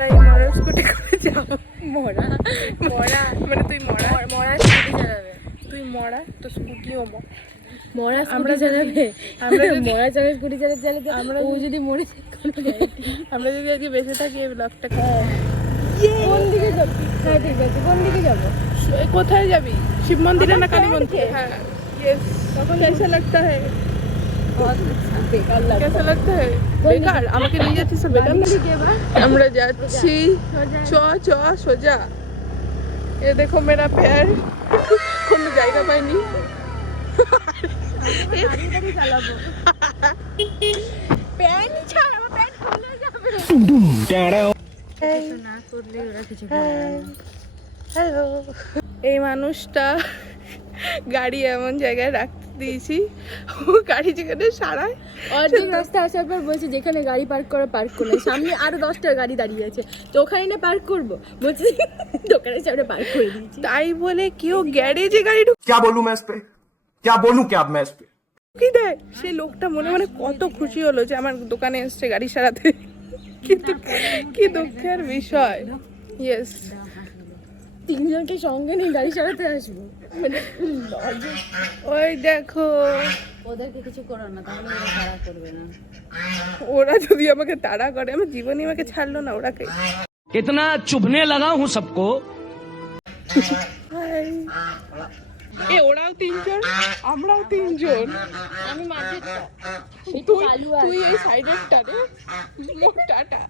তাই মরা স্কুটি করে যাও। মরা মরা মানে তুই মরা মরা স্কুটি চালাবে। তুই মরা তো স্কুটিও মরা আমরা স্কুটি চালাবে। আমরা যদি মরা চালাবে স্কুটি চালাতে চালাতে আমরা ও যদি মরে যায় কোনো guarantee নেই। আমরা যদি আজকে বেঁচে থাকি এই ব্লগটা কোন দিকে যাবো? হ্যাঁ ঠিক আছে, কোন দিকে যাবো? কোথায় যাবি? শিব মন্দিরে না কালী আমার মন্দিরে? friend হ্যাঁ यस कैसा लगता है বেকার লাগে। कैसा लगता है বেকার আমাকে নিয়ে যাচ্ছিস বেকার না? আমরা যাচ্ছি চ চ সোজা এ দেখো মেরা প্যার কোনো জায়গা পাইনি চালাবো প্যান্ট ছাড়, আমার প্যান্ট খুলে যাবে না করলে ওরা কিছু হ্যালো এই মানুষটা গাড়ি এমন জায়গায় রাখতে দিয়েছি ও গাড়ি যেখানে সারায় অর্ধেক রাস্তা আসার পর বলছে যেখানে গাড়ি পার্ক করা পার্ক করলে সামনে আরো 10টা গাড়ি দাঁড়িয়ে আছে, তো ওখানে না পার্ক করবো, বলছি দোকানের সামনে পার্ক করে দিয়েছি। তাই বলে কেউ গ্যারেজে গাড়ি क्या बोलूं मैं इस पे, क्या बोलूं क्या मैं इस पे। ঢুকিয়ে দেয়। সেই লোকটা মনে মনে কত খুশি হলো যে আমার দোকানে এসছে গাড়ি সারাতে, কিন্তু কি দুঃখের বিষয়। ইয়েস তিনজনকে সঙ্গে নিয়ে গাড়ি সারাতে আসবো, মানে লজিক। ওই দেখো ওদেরকে কিছু করো না, তাহলে ওরা তাড়া করবে না। ওরা যদি আমাকে তাড়া করে, আমার জীবনই আমাকে ছাড়লো না ওরাকে। इतना चुभने लगा हूँ सबको। এ ওরাও তিনজন আমরাও তিনজন, আমি মাঝেরটা, তুই তুই এই সাইডেরটা রে মোটাটা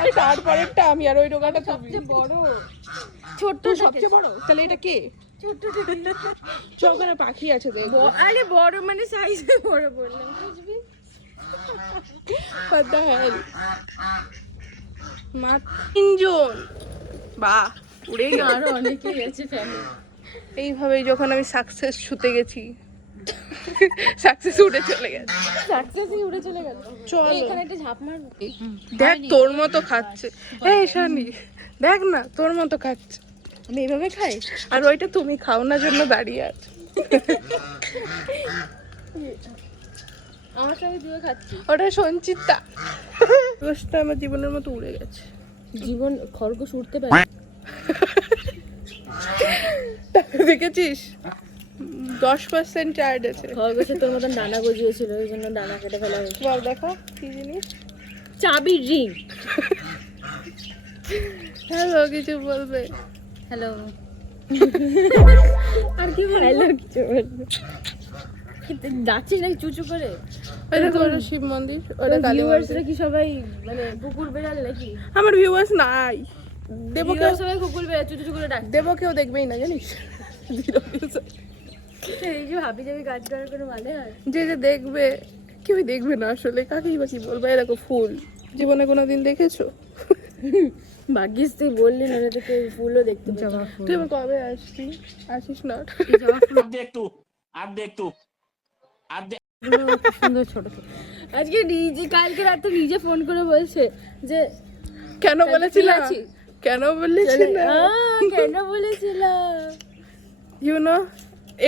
আর তারপরেরটা আমি, আর ওই ডোকাটা তুমি। সবচেয়ে বড় ছোট্ট তুই সবচেয়ে বড়, তাহলে এটা কে? ছোট্ট চোখে পাখি আছে দেখো। আরে বড় মানে সাইজে বড় বললাম, বুঝবি? What the hell? তিনজন বাহ উড়ে গেল। আরো অনেকেই আছে ফ্যামিলি। এইভাবেই যখন আমি সাকসেস ছুতে গেছি, সাকসেস উড়ে চলে গেছে। সাকসেসই উড়ে চলে গেল। চলো। এই এখানে একটা ঝাঁপ মারবো। দেখ তোর মতো খাচ্ছে, এই শানি দেখ না তোর মতো খাচ্ছে, আমি এইভাবে খাই? আর ওইটা তুমি খাও না জন্য দাঁড়িয়ে আছে। আমার সঙ্গে তুইও খাচ্ছিস। ওটা সঞ্চিতা। রোজটা আমার জীবনের মতো উড়ে গেছে। জীবন খরগোশ উঠতে পারে? দেখেছিস 10% চার্জ আছে। খরগোশে তোর মতন ডানা গজিয়েছিল, ওই জন্য ডানা কেটে ফেলা হয়েছে। বল দেখো কি জিনিস। চাবির রিং। হ্যালো কিছু বলবে? হ্যালো। আর কি বলবো? হ্যালো কিছু বলবে? ডাকছিস নাকি চুচু করে? ওই দেখো ওটা শিব মন্দির, ওটা কালী ভিউয়ার্সরা মন্দির। কি সবাই মানে কুকুর বেড়াল নাকি? আমার ভিউয়ার্স নাই, দেবকেও ভিউয়ার্স সবাই কুকুর বেড়াল চুচু করে ডাক। দেবকেও দেখবেই না জানিস। এই যে হাবি জাবি কাজ করার কোনো মানে হয়? যে যে দেখবে, কেউই দেখবে না আসলে, কাকেই বা কি বলবে। এই দেখো ফুল, জীবনে কোনোদিন দেখেছো? ভাগ্যিস তুই বললি না, তো কেউ ফুলও দেখতে জবা ফুল। তুই আমার কবে আসবি? আসিস না। জবা ফুল अब देख तू, अब देख तू, अब देख। সুন্দর ছোট ছোট। আজকে নিজে কালকে রাতে নিজে ফোন করে বলছে যে কেন বলেছিলাম? আছি। কেন বলেছিলাম? কেন বলেছিলাম? ইউ নো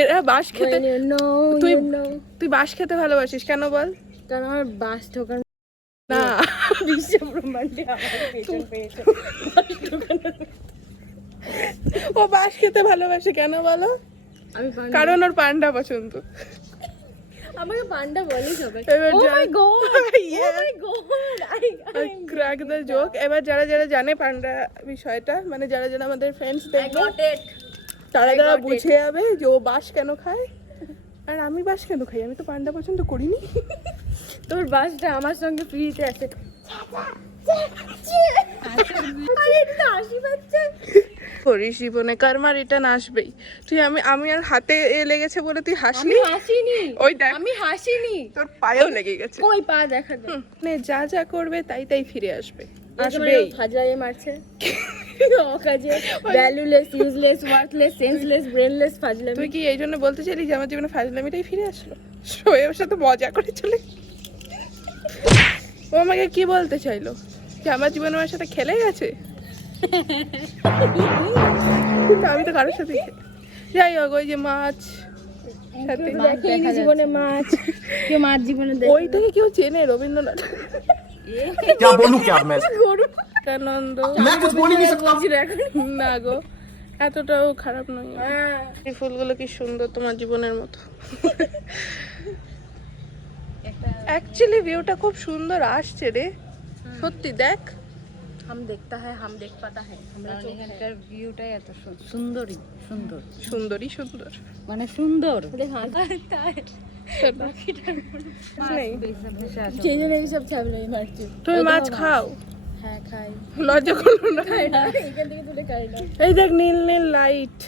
এরা বাঁশ খেতে, When you know, তুই you know. তুই বাঁশ খেতে ভালোবাসিস কেন বল? কারণ আমার বাস ঠোকার না বিশ্ব ব্রহ্মাণ্ডে আমার পেছন পেয়েছে। ও বাঁশ খেতে ভালোবাসে কেন বলো? আমি পান্ডা। কারণ ওর পান্ডা পছন্দ। আমাকে পান্ডা বলে সবাই। এবার Oh যা- my god! Yeah. Oh my god! Crack the joke. এবার যারা যারা জানে পান্ডা বিষয়টা, মানে যারা যারা আমাদের ফ্রেন্ডস I দেখবে, got it. তারা I তারা got it. বুঝে যাবে যে ও বাঁশ কেন খায় আর আমি বাঁশ কেন খাই। আমি তো পান্ডা পছন্দ করিনি। তোর বাসটা আমার সঙ্গে ফ্রিতে আছে। আরে এটা তো হাসি পাচ্ছে। করিস জীবনে, কর্মা রিটার্ন আসবেই। তুই আমি আর হাতে লেগেছে বলে তুই আমি হাসলি। হাসিনি। ওই দেখ আমি হাসিনি। তোর পায়েও লেগে গেছে। কই পা দেখা দে। মানে যা যা করবে তাই তাই ফিরে আসবে, আসবেই। আসবেই। ফাজলামি মারছে। অকাজে valueless, useless, worthless, senseless, brainless ফাজলামি। তুই কি এই জন্য বলতে চাইলি যে আমার জীবনে ফাজলামিটাই ফিরে আসলো? শোয়ের সাথে মজা করে চলে। ও আমাকে কি বলতে চাইলো? যে আমার জীবনে আমার সাথে খেলে গেছে? কিন্তু আমি তো কারোর সাথে যাই হোক, ওই যে মাছ সাথে দেখেনি জীবনে মাছ, কেউ মাছ জীবনে দেখে। ওইটাকে কেউ চেনে? রবীন্দ্রনাথ। क्या बोलूं क्या मैं इस पे। গরু আনন্দ मैं कुछ बोल ही नहीं सकता না গো, এতটাও খারাপ নয়। এই ফুলগুলো কি সুন্দর, তোমার জীবনের মতো। অ্যাকচুয়ালি ভিউটা খুব সুন্দর আসছে রে, সত্যি দেখ। हम देखता है हम देख पाता है আমরা এখানকার ভিউটাই এত সুন্দরই সুন্দর সুন্দরী সুন্দর মানে সুন্দর নেই। সেই জন্য এইসব ছাবলাই মারছি। তুমি মাছ খাও? হ্যাঁ খাই। লজ্জা করো না। এখান থেকে তুলে খাই না। এই দেখ নীল নীল লাইট।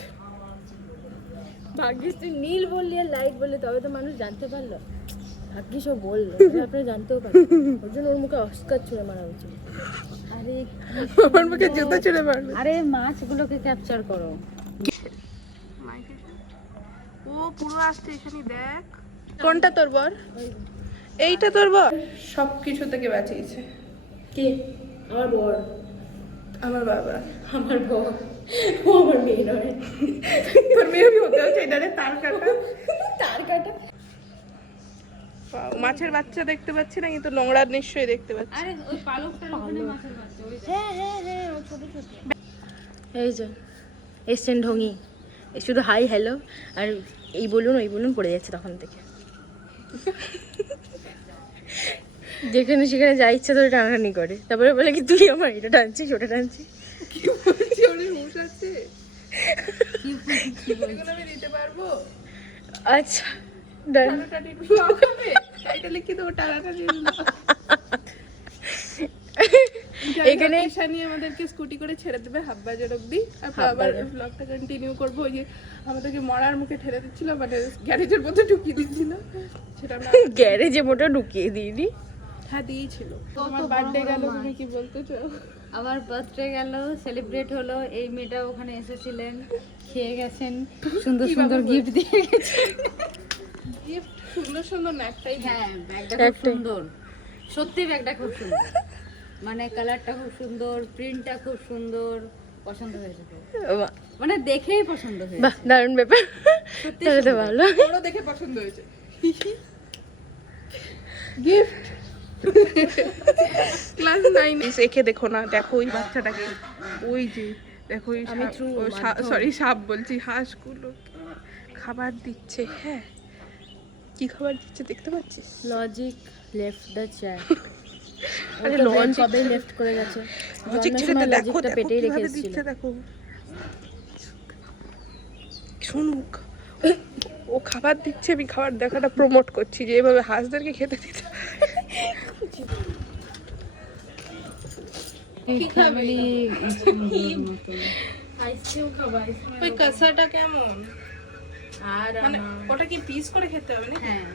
ভাগ্যিস তুই নীল বললি আর লাইট বললি, তবে তো মানুষ জানতে পারলো। ভাগ্যিস ও বললো, আপনি জানতেও পারেন। ওর জন্য ওর মুখে অস্কার ছুঁড়ে মারা উচিত। আরে আমার মুখে জুতো ছুঁড়ে মারবে। আরে মাছগুলোকে ক্যাপচার করো। ও পুরো আসছে এখানে, দেখ। কোনটা তোর বর? এইটা তোর বর? সবকিছু থেকে বাঁচিয়েছে। কে? আমার বর। আমার বাবা। আমার বর। ও আমার মেয়ে নয়। তোর মেয়ে আমি হতে হচ্ছে এটা রে, তার কাটা। তার কাটা। Wow, মাছের বাচ্চা দেখতে পাচ্ছি না, কিন্তু নোংরা নিশ্চয়ই দেখতে পাচ্ছি। আরে ওই পালকটার ওখানে মাছের বাচ্চা ওই হ্যাঁ ও ছোট ছোট। এই যে এসছেন ঢঙি, শুধু হাই হ্যালো আর এই বলুন ওই বলুন পড়ে যাচ্ছে তখন থেকে। যেখানে সেখানে যা ইচ্ছা ধরে টানাটানি করে, তারপরে বলে কি তুই আমার এটা টানছিস ওটা টানছিস। কি বলছি, ওরে হুঁশ আছে। এগুলো আমি দিতে পারবো? আচ্ছা ডান। টানাটানি ব্লগ হবে, টাইটেলে কি দেবো? টানাটানি ব্লগ। এখানে ঈশানী আমাদেরকে স্কুটি করে ছেড়ে দেবে হাফ বাজার অব্দি, তারপর আবার ব্লগটা কন্টিনিউ করবো। ওই যে আমাদেরকে মরার মুখে ঠেলে দিচ্ছিল, মানে গ্যারেজের মধ্যে ঢুকিয়ে দিচ্ছিল, সেটা আমরা গ্যারেজে মোটা ঢুকিয়ে দিইনি। হ্যাঁ দিয়েছিল। তোমার বার্থডে গেল, তুমি কি বলতে চাও? আমার বার্থডে গেল, সেলিব্রেট হলো, এই মেয়েটা ওখানে এসেছিলেন, খেয়ে গেছেন, সুন্দর সুন্দর গিফট দিয়ে গেছেন। গিফট সুন্দর সুন্দর না, একটাই। হ্যাঁ ব্যাগটা খুব সুন্দর, সত্যি ব্যাগটা খুব সুন্দর, মানে কালারটা খুব সুন্দর, প্রিন্টটা খুব সুন্দর, পছন্দ হয়েছে খুব। মানে দেখেই পছন্দ হয়েছে। বাহ দারুণ ব্যাপার, তাহলে তো ভালো। ওরও দেখে পছন্দ হয়েছে। গিফট ক্লাস 9 একে দেখো না, দেখো ওই বাচ্চাটাকে, ওই যে দেখো ওই সরি সাপ বলছি, হাঁসগুলো খাবার দিচ্ছে। হ্যাঁ কি খাবার দিচ্ছে দেখতে পাচ্ছিস? Logic left the chair. আরে লজিক কবে লেফট করে গেছে? লজিক ছেড়ে দে, দেখো দেখো পেটেই কিভাবে রেখেছিল। দিচ্ছে, দেখো শুনুক। ও খাবার দিচ্ছে, আমি খাবার দেখাটা প্রমোট করছি যে এভাবে হাঁসদেরকে খেতে দিতে। কি খাবি? আইসক্রিম খাবার। ওই কাঁসাটা কেমন? আর মানে ওটা কি পিস করে খেতে হবে না? হ্যাঁ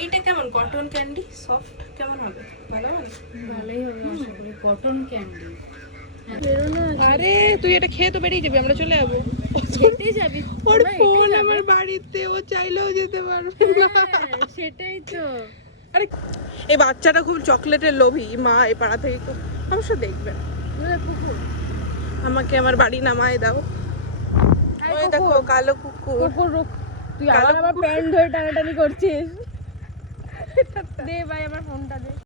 এইটা কেমন? কটন ক্যান্ডি সফট কেমন হবে? ভালো হবে? ভালোই হবে আশা করি, কটন ক্যান্ডি। আরে তুই এটা খেয়ে তো বেরিয়ে যাবি, আমরা চলে যাবো। খেতে যাবি? ওর ফোন আমার বাড়িতে, ও চাইলেও যেতে পারবে না। সেটাই তো। আরে এই বাচ্চাটা খুব চকলেটের লোভী, মা এই পাড়া থেকে তো অবশ্য দেখবে। আমাকে আমার বাড়ি নামায় দাও। ওই দেখো কালো কুকুর। তুই আবার আমার প্যান্ট ধরে টানাটানি করছিস। দে ভাই আমার ফোনটা দে।